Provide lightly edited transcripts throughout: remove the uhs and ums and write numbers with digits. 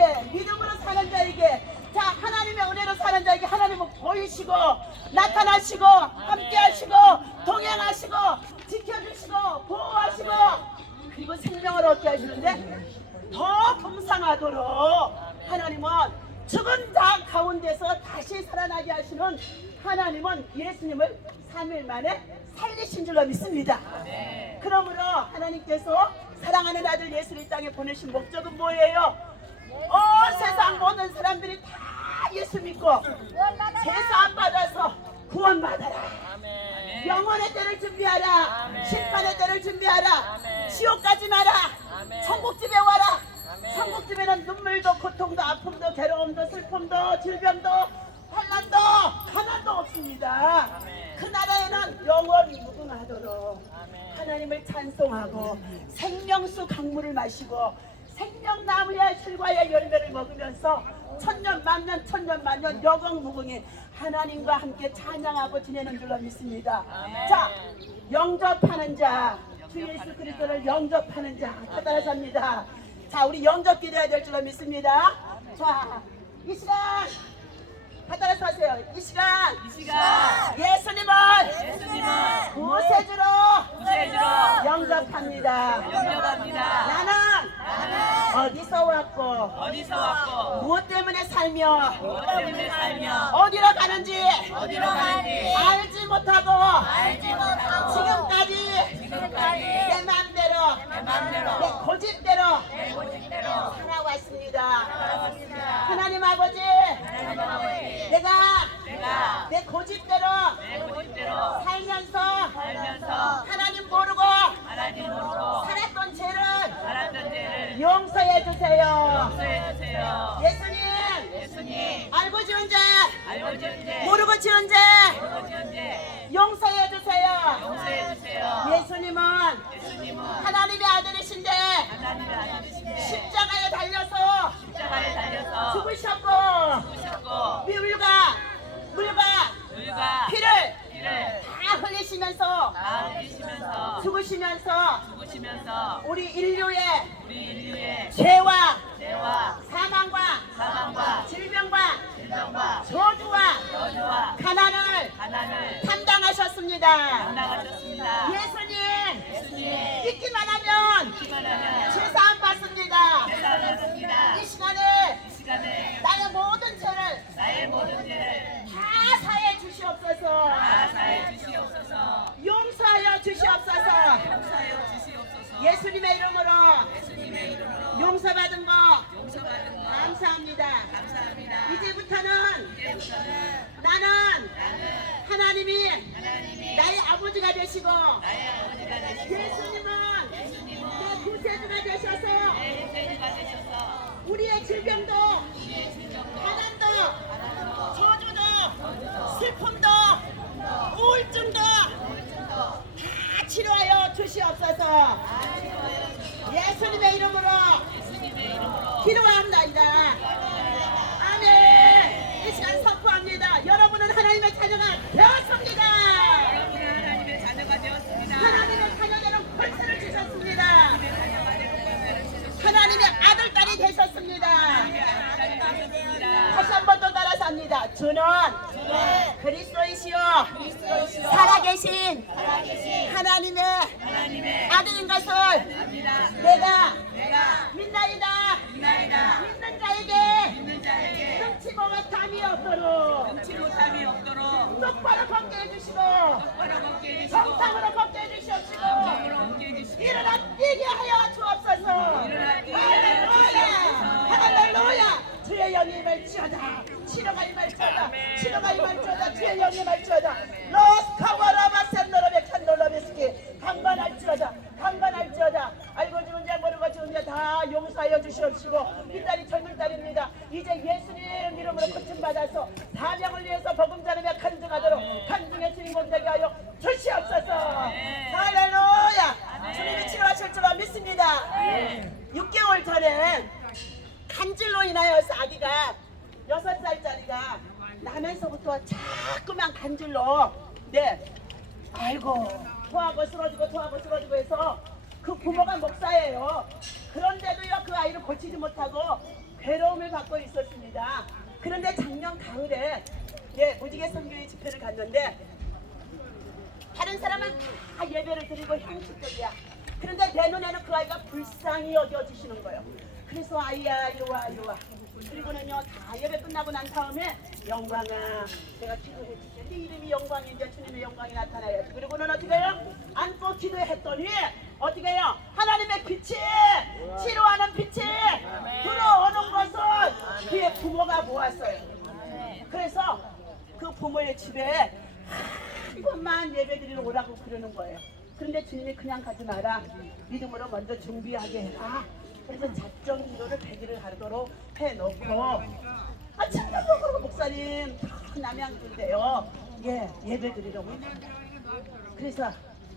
자에게, 믿음으로 사는 자에게, 자 하나님의 은혜로 사는 자에게 하나님은 보이시고 나타나시고 함께하시고 동행하시고 지켜주시고 보호하시고 그리고 생명을 얻게 하시는데 더 풍성하도록 하나님은 죽은 자 가운데서 다시 살아나게 하시는 하나님은 예수님을 3일 만에 살리신 줄로 믿습니다. 그러므로 하나님께서 사랑하는 아들 예수를 이 땅에 보내신 목적은 뭐예요? 세상 모든 사람들이 다 예수 믿고 제사 받아서 구원받아라. 영원의 때를 준비하라. 심판의 때를 준비하라. 지옥 가지 마라. 천국집에 와라. 천국집에는 눈물도 고통도 아픔도 괴로움도 슬픔도 질병도 환난도 가난도 없습니다. 그 나라에는 영원히 무궁하도록 하나님을 찬송하고 생명수 강물을 마시고 생명나무의 실과의 열매를 먹으면서 천년 만년 천년 만년 영원무궁히 하나님과 함께 찬양하고 지내는 줄로 믿습니다. 자, 영접하는 자, 주 예수 그리스도를 영접하는 자 따라서 합니다. 자, 우리 영접 기도해야 될 줄로 믿습니다. 자, 이 시간 따라서 하세요. 이 시간 예수님을 구세주로 영접합니다. 나는 어디서 왔고 무엇 때문에 살며 어디로 가는지 알지 못하고 지금까지 내 마음대로 내 고집대로 살아왔습니다. 하나님 아버지, 내가 내 고집대로 살면서 하나님 모르고 살았던 죄를 용서해 주세요. 예수님, 알고 지은 죄, 모르고 지은 죄 용서해 주세요. 예수님은 하나님의 아들이신데 십자가에 달려서 죽으셨고 물과 피를 다 흘리시면서 죽으시면서 우리 인류의 죄와 사망과 질병과 저주와 가난을 담당하셨습니다. 예수님 믿기만 하면 죄사 안 받습니다. 이 시간에 나의 모든 죄를 다 사해 주시옵소서. 용서하여 주시옵소서. 예수님의 이름으로 용서받은 거 감사합니다. 이제부터는 나는 하나님이 나의 아버지가 되시고 예수님은 내 구세주가 되셔서 우리의 질병도 가난도 저주도 슬픔도 우울증도 다 치료하여 주시옵소서. 예수님의 이름으로 기도합니다. 아멘. 이 시간 선포합니다. 여러분은 하나님의 자녀가 되었습니다. 하나님의 자녀되는 권세를 주셨습니다. 하나님의 아들, 딸이 되셨습니다. 다시 한 번 더 따라서 합니다. 주는 그리스도이시요 살아계신 하나님의 아들인 것을 내가 믿나이다. 믿는 자에게 능치고 못함이 없도록 똑바로 걷게 해주시고 정상으로 걷게 해주시옵시고 일어나 뛰게 하여 주옵소서. 할렐루야. 주의 영이 임할지어다. 치료가 임할지어다. 주의 영이 임할지어다. 로스카와라바센노로베 캔노로베스키 강건할지어다. 알고 지은 자 모르고 지은 자 다 용서하여 주시옵시고 이 딸이 젊은 딸입니다. 이제 예수님 이름으로 고침받아서 사명을 위해서 복음 전하며 간증하도록 간증의 주인공 되게 하여 주시옵소서. 할렐루야. 주님이 치료하실 줄로 믿습니다. 6개월 전에 간질로 인하여서 아기가 6살짜리가 나면서부터 자꾸만 간질로 아이고 토하고 쓰러지고 해서 그 부모가 목사예요. 그런데도요 그 아이를 고치지 못하고 괴로움을 받고 있었습니다. 그런데 작년 가을에 무지개 선교회 집회를 갔는데 다른 사람은 다 예배를 드리고 형식적이야. 그런데 내 눈에는 그 아이가 불쌍히 여겨지시는 거예요. 그래서 아이야 이리 와 이리 와. 그리고는요 다 예배 끝나고 난 다음에 영광아 내가 기도해 줄게. 네 이름이 영광인데 주님의 영광이 나타나야지. 그리고는 어떻게 해요? 안고 기도했더니 어떻게 해요? 하나님의 빛이 치료하는 빛이 들어오는 것을 그의 부모가 보았어요. 그래서 그 부모의 집에 한 번만 예배 드리러 오라고 그러는 거예요. 그런데 주님이 그냥 가지 마라. 믿음으로 먼저 준비하게 해라. 그래서 작정 기도를 100일을 하도록 해놓고 참나도 목사님 남양주인데요. 예배 드리려고 그래서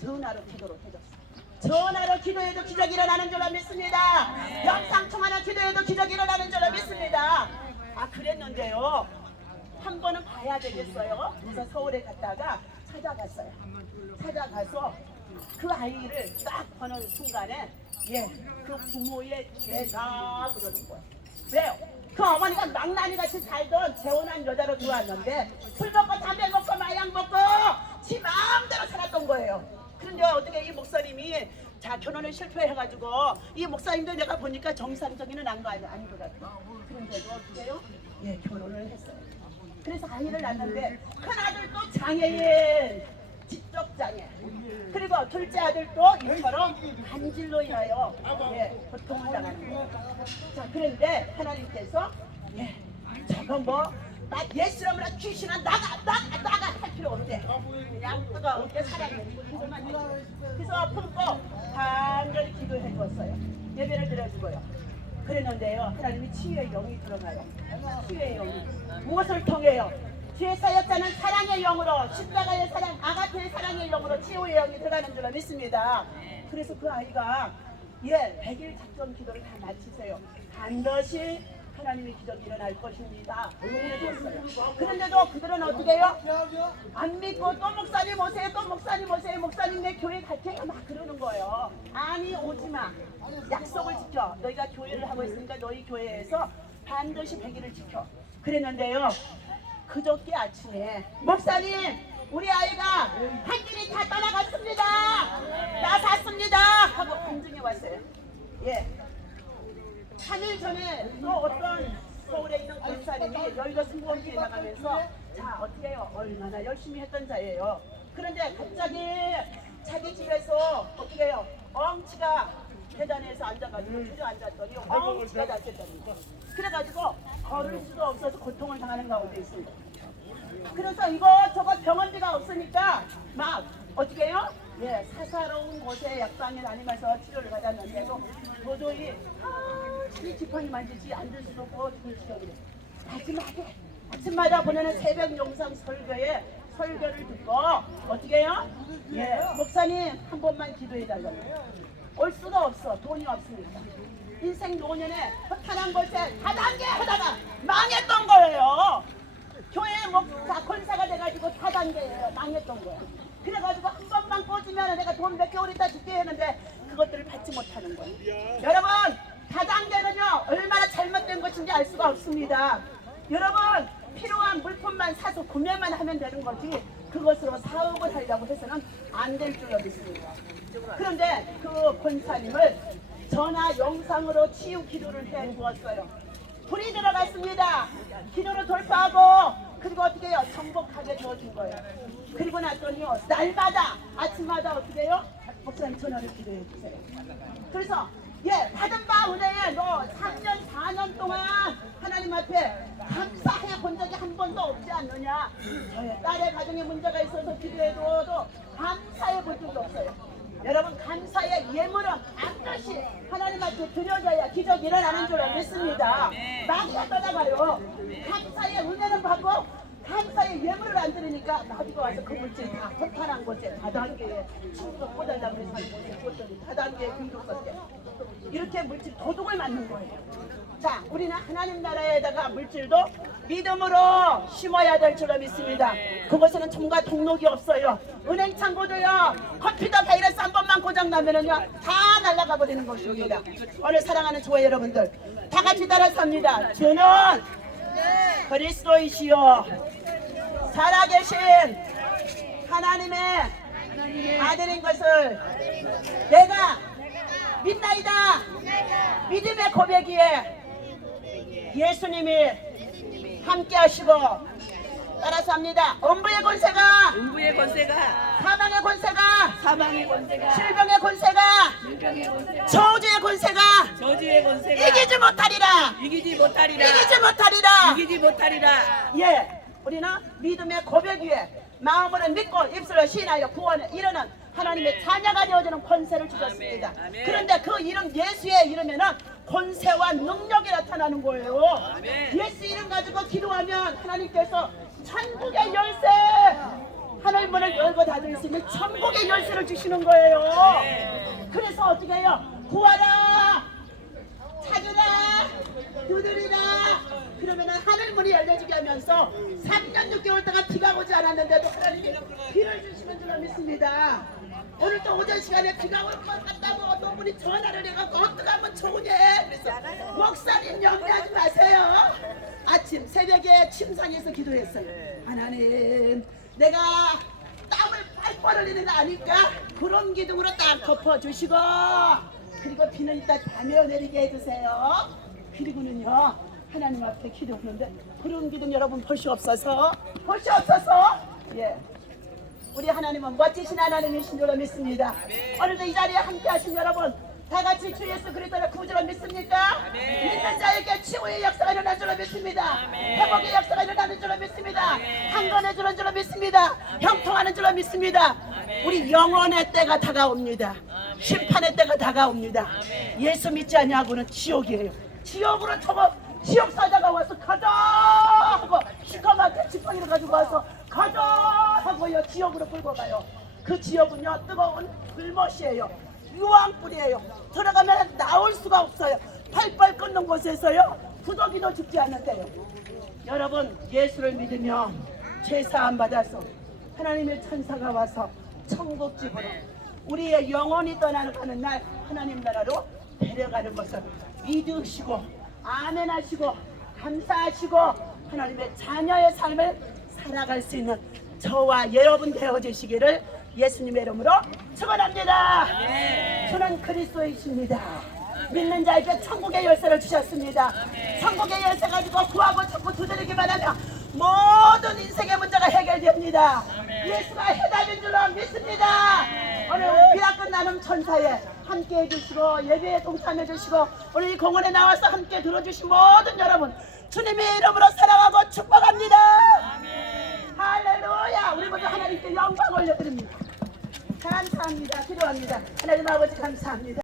전화로 기도를 해줬어요. 전화로 기도해도 기적이 일어나는 줄로 믿습니다. 영상 통화나 기도해도 기적이 일어나는 줄로 믿습니다. 그랬는데요. 한 번은 봐야 되겠어요. 그래서 서울에 갔다가 찾아갔어요. 찾아가서 그 아이를 딱 보는 순간에 그 부모의 죄다 그러는 거예요. 왜요? 그 어머니가 망나니같이 살던 재혼한 여자로 들어왔는데 술 먹고 담배 먹고 마약 먹고 지 마음대로 살았던 거예요. 그런데 어떻게 이 목사님이 결혼을 실패해가지고 이 목사님도 내가 보니까 정상적인은 아닌 것 같아요. 그런데도 어떻게 해요? 결혼을 했어요. 그래서 아이를 낳았는데 큰 아들도 장애인 지적장애 그리고 둘째 아들도 이처럼 간질로 인하여 고통을 당하는 거예요. 자 그런데 하나님께서 저거 나 예수님으로 귀신아 나가 할 필요 없대. 그냥 뜨거운데 사랑해 기도만 해줘. 그래서 품고 간절히 기도해 줬어요. 예배를 드려주고요. 그랬는데요 하나님이 치유의 영이 들어가요. 치유의 영이 무엇을 통해요? 죄 사였자는 사랑의 영으로 십자가의 사랑 아가페의 사랑의 영으로 치유의 영이 들어가는 줄로 믿습니다. 그래서 그 아이가 100일 작전 기도를 다 마치세요. 반드시 하나님의 기적이 일어날 것입니다. 그래줬어요. 그런데도 그들은 어떻게 해요? 안 믿고 또 목사님 오세요. 또 목사님 오세요. 목사님 내 교회 갈 테니까 막 그러는 거예요. 아니 오지마. 약속을 지켜. 너희가 교회를 하고 있으니까 너희 교회에서 반드시 100일을 지켜. 그랬는데요. 그저께 아침에 목사님 우리 아이가 한 길이 다 떠나갔습니다. 나 샀습니다. 하고 검증해 왔어요. 3일 전에 또 어떤 서울에 있는 권사님이 여의도 승무원교회 나가면서 어떻게 해요? 얼마나 열심히 했던 자예요. 그런데 갑자기 자기 집에서 어떻게 해요? 엉치가 계단에서 앉아가지고 주저앉았더니 엉치가 낫겠다는 거. 그래가지고 걸을 수도 없어서 고통을 당하는 가운데 있습니다. 그래서 이것저것 병원비가 없으니까 막 어떻게 해요? 사사로운 곳에 약방에 다니면서 치료를 받았는데도 도저히 이 지팡이 만지지 앉을 수도 없고 지켜버려. 마지막에 아침마다 보내는 새벽 영상 설교에 설교를 듣고 어떻게 해요? 목사님 한 번만 기도해달라고. 올 수가 없어. 돈이 없으니까. 인생 노년에 허탄한 곳에 다단계 하다가 망했던 거예요. 교회 권사가 돼가지고 다단계예요. 망했던 거예요. 그래가지고 한 번만 꽂으면 내가 돈 몇 개월 있다 줄게 했는데 그것들을 받지 못하는 거예요. 여러분 다단계는요 얼마나 잘못된 것인지 알 수가 없습니다. 여러분 필요한 물품만 사서 구매만 하면 되는 거지 그것으로 사업을 하려고 해서는 안 될 줄로 믿습니다. 그런데 그 권사님을 전화 영상으로 치유 기도를 해 주었어요. 불이 들어갔습니다. 기도를 돌파하고 그리고 어떻게 해요? 정복하게 도와준 거예요. 그리고 났더니요 날마다 아침마다 어떻게 해요? 목사님 전화를 기도해 주세요. 그래서 받은 바 은혜에 너 3년 4년 동안 하나님 앞에 감사해 본 적이 한 번도 없지 않느냐. 저의 딸의 가정에 문제가 있어서 기도해도 감사해 본 적이 없어요. 여러분 감사의 예물은 반드시 하나님 앞에 드려져야 기적이 일어나는 줄 믿습니다. 마귀가 떠나가요. 감사의 은혜는 받고 감사의 예물을 안 드리니까 마귀가 와서 그 물질 다 허탄한 곳에 다단계에 친구가 꽂아달라고 해서 꽂더니 다단계에 금속 썼대. 이렇게 물질 도둑을 맞는 거예요. 자, 우리는 하나님 나라에다가 물질도 믿음으로 심어야 될 줄로 믿습니다. 그것에는 종과 동록이 없어요. 은행 창고도요. 커피도 바이러스 한 번만 하나만 고장 나면은요 다 날아가 버리는 것입니다. 오늘 사랑하는 교회 여러분들 다 같이 따라서 합니다. 주는 그리스도이시요 살아계신 하나님의 아들인 것을 내가 믿나이다. 믿음의 고백이에 예수님이 함께 하시고 따라서 합니다. 음부의 권세가 사망의 권세가 질병의 권세가 저주의 권세가 이기지 못하리라. 예, 우리는 믿음의 고백 위에 마음으로 믿고 입술로 시인하여 구원에 이르는 하나님의 자녀가 되어주는 권세를 주셨습니다. 그런데 그 이름 예수의 이름에는 권세와 능력이 나타나는 거예요. 예수 이름 가지고 기도하면 하나님께서 천국의 열쇠, 하늘 문을 열고 닫을 수 있는 천국의 열쇠를 주시는 거예요. 그래서 어떻게 해요? 구하라, 찾으라, 두드리라. 그러면은 하늘 문이 열려지게 하면서 3년 6개월 동안 비가 오지 않았는데도 하나님이 비를 주시는 줄 믿습니다. 오늘 또 오전 시간에 비가 올 것 같다고 어떤 분이 전화를 해갖고 어떻게 하면 좋으냐. 그래서 목사님 염려하지 마세요. 아침 새벽에 침상에서 기도했어요. 하나님, 내가 땀을 뻘뻘 흘리는 거 아니까 그런 기둥으로 딱 덮어주시고, 그리고 비는 이따 밤에 내리게 해주세요. 그리고는요 하나님 앞에 기도하는데 그런 기둥 여러분 볼 수 없어서 예, 우리 하나님은 멋지신 하나님이신 줄 믿습니다. 오늘도 이 자리에 함께 하신 여러분 다 같이 주 예수 그리스도를 구주로 믿습니까? 믿는 자에게 치유의 역사가 일어날 줄로 믿습니다. 회복의 역사가 일어나는 줄로 믿습니다. 강건해 주는 줄로 믿습니다. 형통하는 줄로 믿습니다. 우리 영원의 때가 다가옵니다. 심판의 때가 다가옵니다. 예수 믿지 아니하고는 지옥이에요. 지옥으로 쳐고 지옥 사자가 와서 가자 하고 시커멓게 지팡이를 가지고 와서 가자 하고요 지옥으로 끌고 가요. 그 지옥은요 뜨거운 불못이에요. 유황불이에요. 들어가면 나올 수가 없어요. 팔팔 끓는 곳에서요 구더기도 죽지 않는데요. 여러분 예수를 믿으면 죄사함 받아서 하나님의 천사가 와서 천국집으로 우리의 영혼이 떠나가는 날 하나님 나라로 데려가는 것을 믿으시고 아멘하시고 감사하시고 하나님의 자녀의 삶을 살아갈 수 있는 저와 여러분 되어주시기를 예수님의 이름으로 축원합니다. 주는 그리스도이십니다. 믿는 자에게 천국의 열쇠를 주셨습니다. 천국의 열쇠 가지고 구하고 찾고 두드리기만 하면 모든 인생의 문제가 해결됩니다. 예수가 해답인 줄로 믿습니다. 오늘 비가 끝나는 천사에 함께 해주시고 예배에 동참해 주시고 오늘 이 공원에 나와서 함께 들어주신 모든 여러분 주님의 이름으로 사랑하고 축복합니다. 할렐루야. 우리 모두 하나님께 영광 올려드립니다. 감사합니다. 기도합니다. 하나님 아버지 감사합니다.